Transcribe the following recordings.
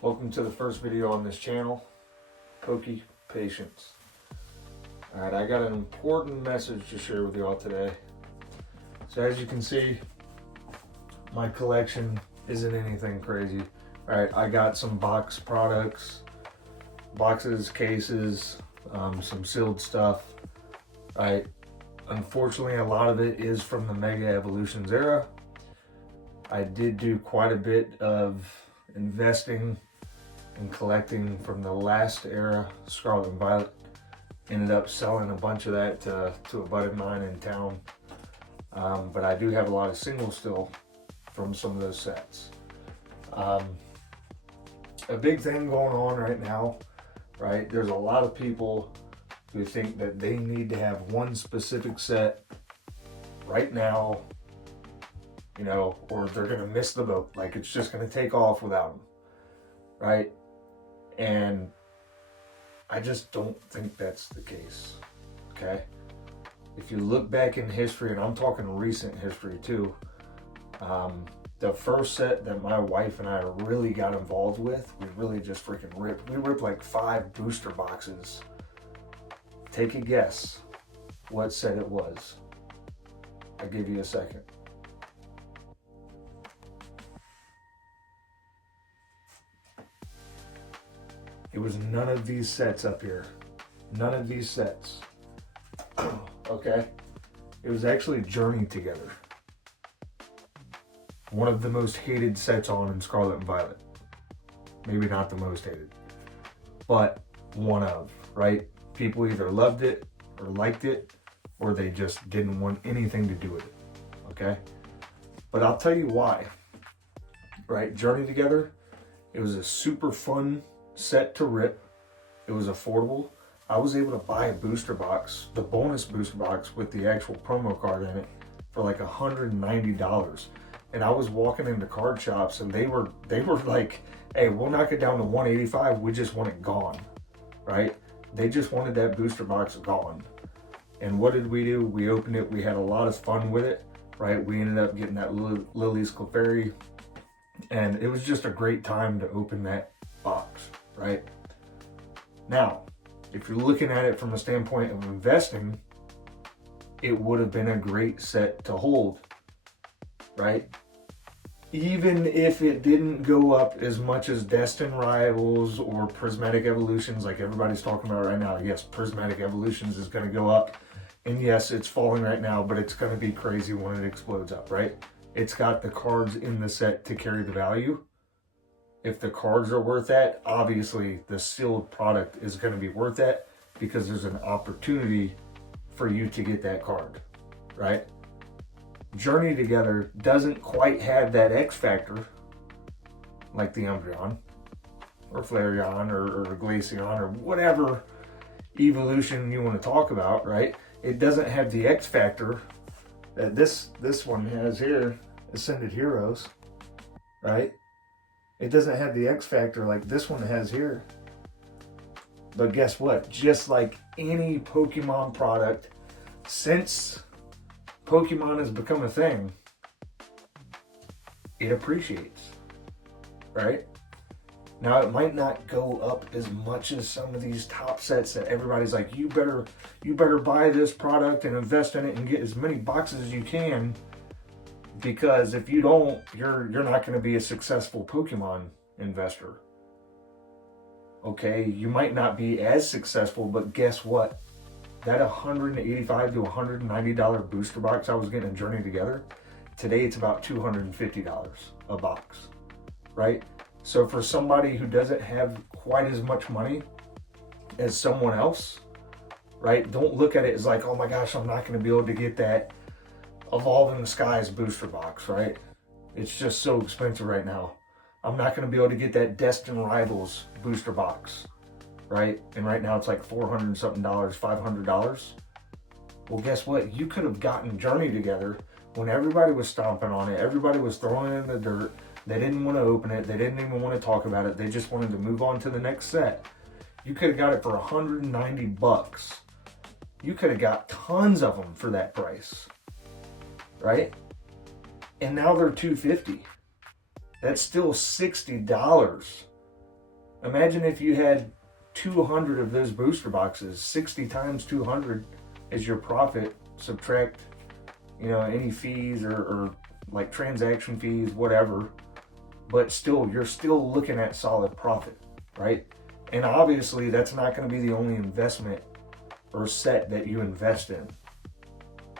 Welcome to the first video on this channel, Pokey Patience. Alright, I got an important message to share with you all today. So as you can see, my collection isn't anything crazy. Alright, I got some box products, boxes, cases, some sealed stuff. Alright, unfortunately a lot of it is from the Mega Evolutions era. I did do quite a bit of investing and collecting from the last era, Scarlet and Violet. Ended up selling a bunch of that to a buddy of mine in town. But I do have a lot of singles still from some of those sets. A big thing going on right now, right? There's a lot of people who think that they need to have one specific set right now, you know, or they're gonna miss the boat. Like it's just gonna take off without them, right? And I just don't think that's the case, okay? If you look back in history, and I'm talking recent history too, the first set that my wife and I really got involved with, we really just freaking ripped. We ripped like 5 booster boxes. Take a guess what set it was. I'll give you a second. It was none of these sets up here. None of these sets. Okay? It was actually Journey Together. One of the most hated sets on in Scarlet and Violet. Maybe not the most hated, but one of, right? People either loved it or liked it, or they just didn't want anything to do with it, okay? But I'll tell you why, right? Journey Together, it was a super fun set to rip. It was affordable. I was able to buy a booster box, the bonus booster box with the actual promo card in it for like $190. And I was walking into card shops and they were like, hey, we'll knock it down to $185. We just want it gone, right? They just wanted that booster box gone. And what did we do? We opened it. We had a lot of fun with it, right? We ended up getting that Lily's Clefairy, and it was just a great time to open that box, right? Now, if you're looking at it from a standpoint of investing, it would have been a great set to hold, right? Even if it didn't go up as much as Destined Rivals or Prismatic Evolutions like everybody's talking about right now. Yes, Prismatic Evolutions is going to go up, and yes, it's falling right now, but it's going to be crazy when it explodes up, right? It's got the cards in the set to carry the value. If the cards are worth that, obviously the sealed product is going to be worth that because there's an opportunity for you to get that card, right? Journey Together doesn't quite have that X factor like the Umbreon or Flareon or Glaceon or whatever evolution you want to talk about, right? It doesn't have the X factor that this one has here, Ascended Heroes, right? It doesn't have the X factor like this one has here. But guess what? Just like any Pokemon product, since Pokemon has become a thing, it appreciates, right? Now it might not go up as much as some of these top sets that everybody's like, you better buy this product and invest in it and get as many boxes as you can, because if you don't, you're not going to be a successful Pokemon investor. Okay, you might not be as successful, but guess what? That $185 to $190 booster box I was getting in Journey Together, today it's about $250 a box, right? So for somebody who doesn't have quite as much money as someone else, right? Don't look at it as like, oh my gosh, I'm not going to be able to get that Evolving Skies booster box, right? It's just so expensive right now. I'm not going to be able to get that Destined Rivals booster box, right? And right now it's like $400 and something, $500. Well, guess what? You could have gotten Journey Together when everybody was stomping on it. Everybody was throwing it in the dirt. They didn't want to open it. They didn't even want to talk about it. They just wanted to move on to the next set. You could have got it for $190. You could have got tons of them for that price, right? And now they're $250. That's still $60 Imagine if you had 200 of those booster boxes. 60 times 200 is your profit. Subtract, any fees or like transaction fees, whatever. But still, you're still looking at solid profit, right? And obviously, that's not going to be the only investment or set that you invest in.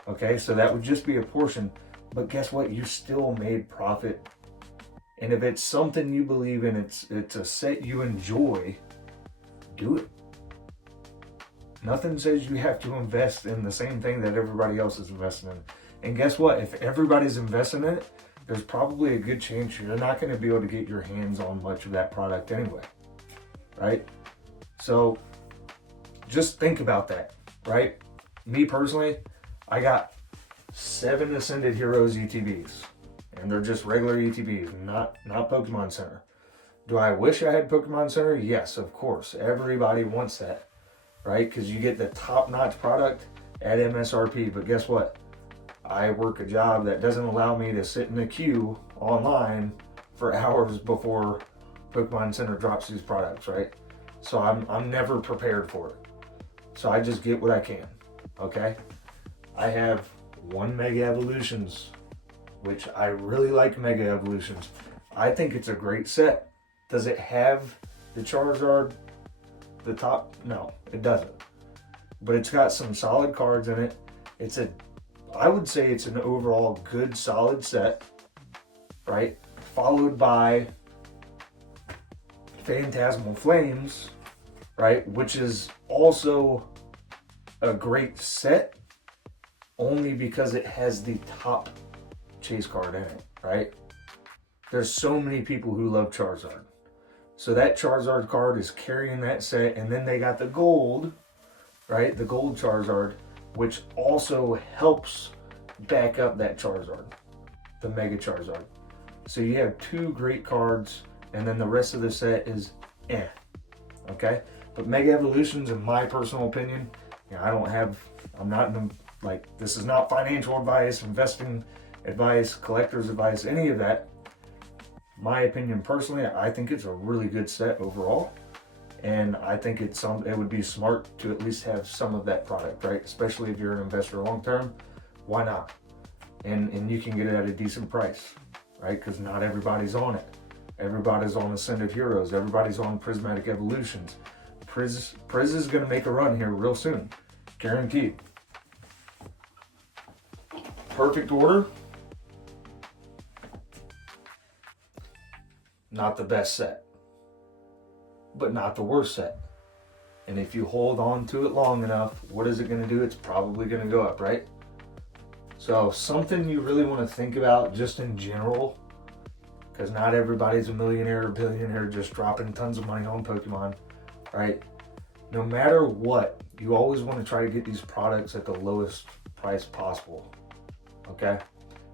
Okay, so that would just be a portion. But guess what? You still made profit. And if it's something you believe in, it's a set you enjoy, do it. Nothing says you have to invest in the same thing that everybody else is investing in. And guess what? If everybody's investing in it, there's probably a good chance you're not going to be able to get your hands on much of that product anyway, right? So just think about that, right? Me personally, I got 7 Ascended Heroes ETBs, and they're just regular ETBs, not Pokemon Center. Do I wish I had Pokemon Center? Yes, of course. Everybody wants that, right? Because you get the top-notch product at MSRP. But guess what? I work a job that doesn't allow me to sit in a queue online for hours before Pokemon Center drops these products, right? So I'm never prepared for it. So I just get what I can, okay? I have 1 Mega Evolutions, which I really like Mega Evolutions. I think it's a great set. Does it have the Charizard, the top? No, it doesn't. But it's got some solid cards in it. I would say it's an overall good, solid set, right? Followed by Phantasmal Flames, right? Which is also a great set, only because it has the top chase card in it, right? There's so many people who love Charizard. So that Charizard card is carrying that set, and then they got the gold, right? The gold Charizard, which also helps back up that Charizard, the Mega Charizard. So you have 2 great cards, and then the rest of the set is okay? But Mega Evolutions, in my personal opinion, I'm not in this is not financial advice, investing advice, collector's advice, any of that. My opinion personally, I think it's a really good set overall. And I think it would be smart to at least have some of that product, right? Especially if you're an investor long term, why not? And you can get it at a decent price, right? Because not everybody's on it. Everybody's on Ascended Heroes. Everybody's on Prismatic Evolutions. Priz is going to make a run here real soon, guaranteed. Perfect Order, not the best set, but not the worst set. And if you hold on to it long enough, what is it going to do? It's probably going to go up, right? So something you really want to think about just in general, because not everybody's a millionaire or billionaire just dropping tons of money on Pokemon, right? No matter what, you always want to try to get these products at the lowest price possible, okay?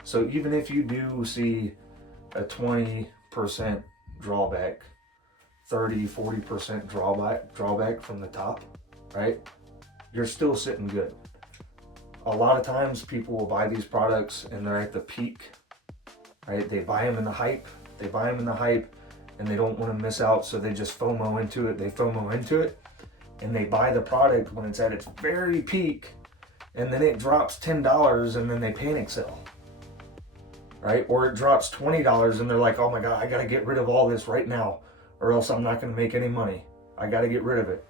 So even if you do see a 20% drawback, 30-40% drawback from the top, right? You're still sitting good. A lot of times people will buy these products and they're at the peak, right? They buy them in the hype, and they don't want to miss out, so they just FOMO into it, and they buy the product when it's at its very peak, and then it drops $10 and then they panic sell, right? Or it drops $20 and they're like, oh my God, I gotta get rid of all this right now, or else I'm not gonna make any money. I gotta get rid of it,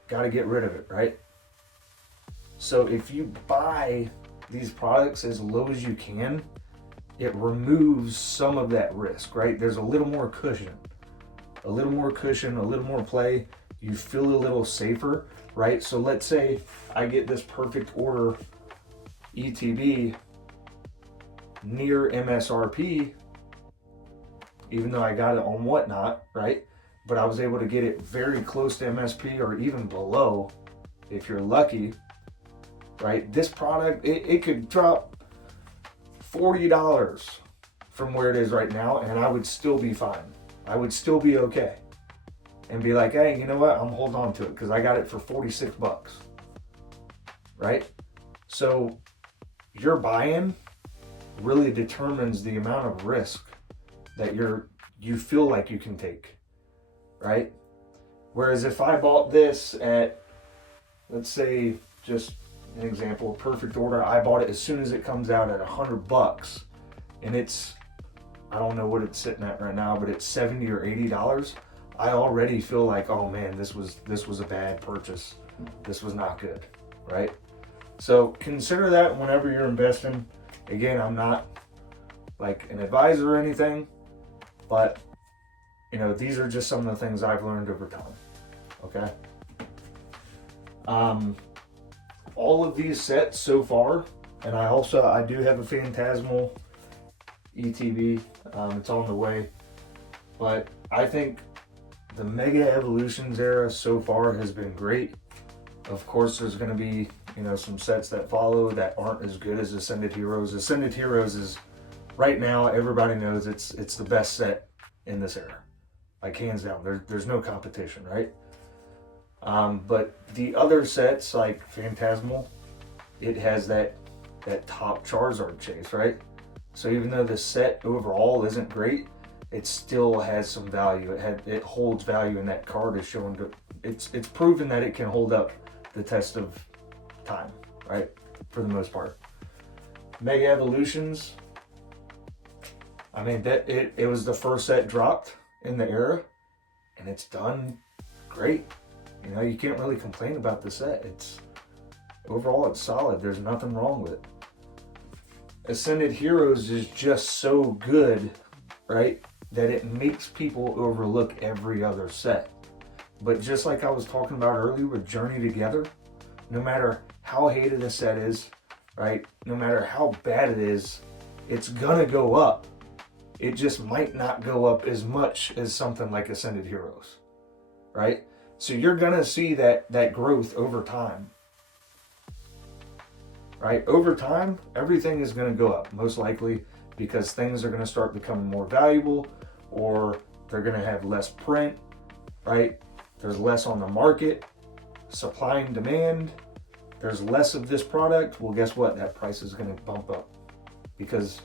right? So if you buy these products as low as you can, it removes some of that risk, right? There's a little more cushion, a little more play. You feel a little safer, right? So let's say I get this Perfect Order ETB near MSRP, even though I got it on Whatnot, right? But I was able to get it very close to MSP or even below, if you're lucky, right? This product, it could drop $40 from where it is right now, and I would still be fine. I would still be okay. And be like, hey, you know what? I'm holding on to it because I got it for $46, right? So your buy-in really determines the amount of risk that you feel like you can take, right? Whereas if I bought this at, let's say, just an example, a perfect order, I bought it as soon as it comes out at $100, and it's, I don't know what it's sitting at right now, but it's $70 or $80. I already feel like, oh man, this was a bad purchase. This was not good, right? So consider that whenever you're investing. Again, I'm not like an advisor or anything, but you know, these are just some of the things I've learned over time. Okay. All of these sets so far, and I do have a Phantasmal ETB. It's on the way, but I think the Mega Evolutions era so far has been great. Of course, there's going to be, you know, some sets that follow that aren't as good as Ascended Heroes. Ascended Heroes is, right now, everybody knows it's the best set in this era, like hands down. There's no competition, right? But the other sets like Phantasmal, it has that top Charizard chase, right? So even though the set overall isn't great, it still has some value. It holds value, and that card is showing it's proven that it can hold up the test of time, right? For the most part. Mega Evolutions, I mean, that it was the first set dropped in the era, and it's done great. You know, you can't really complain about the set. Overall it's solid. There's nothing wrong with it. Ascended Heroes is just so good, right, that it makes people overlook every other set. But just like I was talking about earlier with Journey Together, no matter how hated a set is, right, no matter how bad it is, it's gonna go up. It just might not go up as much as something like Ascended Heroes, right? So you're gonna see that growth over time. Right? Over time, everything is going to go up, most likely, because things are going to start becoming more valuable, or they're going to have less print, right? There's less on the market, supply and demand. There's less of this product. Well, guess what? That price is going to bump up because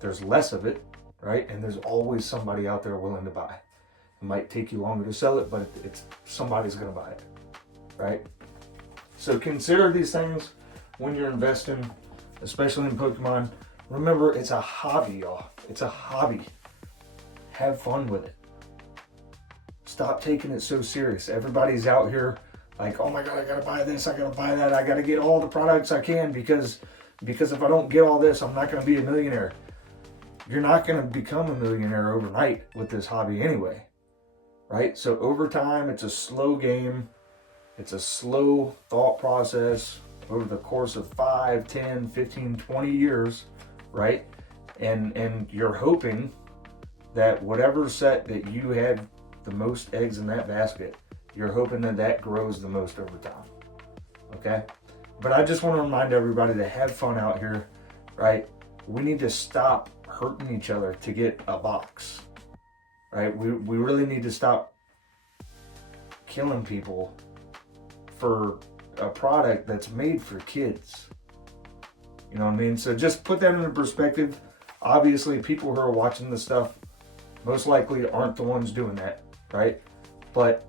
there's less of it, right? And there's always somebody out there willing to buy. It might take you longer to sell it, but somebody's going to buy it, right? So consider these things when you're investing, especially in Pokemon. Remember, it's a hobby, y'all. It's a hobby. Have fun with it. Stop taking it so serious. Everybody's out here like, oh my God, I gotta buy this, I gotta buy that, I gotta get all the products I can because if I don't get all this, I'm not gonna be a millionaire. You're not gonna become a millionaire overnight with this hobby anyway, right? So over time, it's a slow game. It's a slow thought process over the course of 5, 10, 15, 20 years, right? And you're hoping that whatever set that you had the most eggs in that basket, you're hoping that grows the most over time, okay? But I just want to remind everybody to have fun out here, right? We need to stop hurting each other to get a box, right? We really need to stop killing people for a product that's made for kids. You know what I mean? So just put that into perspective. Obviously, people who are watching this stuff most likely aren't the ones doing that, right? But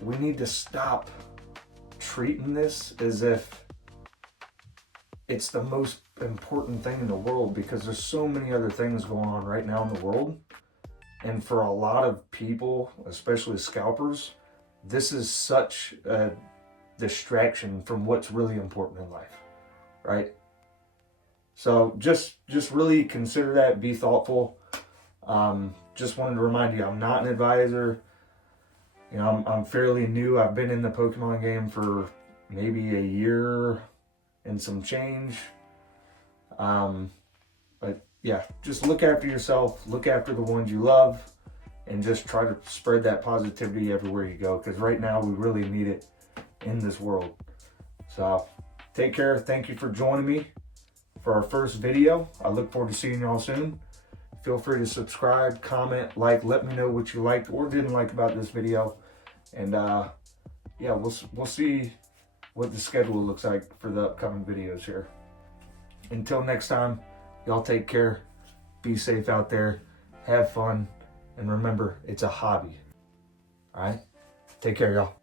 we need to stop treating this as if it's the most important thing in the world, because there's so many other things going on right now in the world. And for a lot of people, especially scalpers, this is such a distraction from what's really important in life, right? So just really consider that, be thoughtful. Just wanted to remind you, I'm not an advisor. You know, I'm fairly new. I've been in the Pokemon game for maybe a year and some change. But yeah, just look after yourself, look after the ones you love, and just try to spread that positivity everywhere you go, because right now we really need it in this world. So take care. Thank you for joining me for our first video. I look forward to seeing y'all soon. Feel free to subscribe, comment, like, let me know what you liked or didn't like about this video. And yeah, we'll see what the schedule looks like for the upcoming videos here. Until next time, y'all take care, be safe out there, have fun, and remember, it's a hobby. All right? Take care, y'all.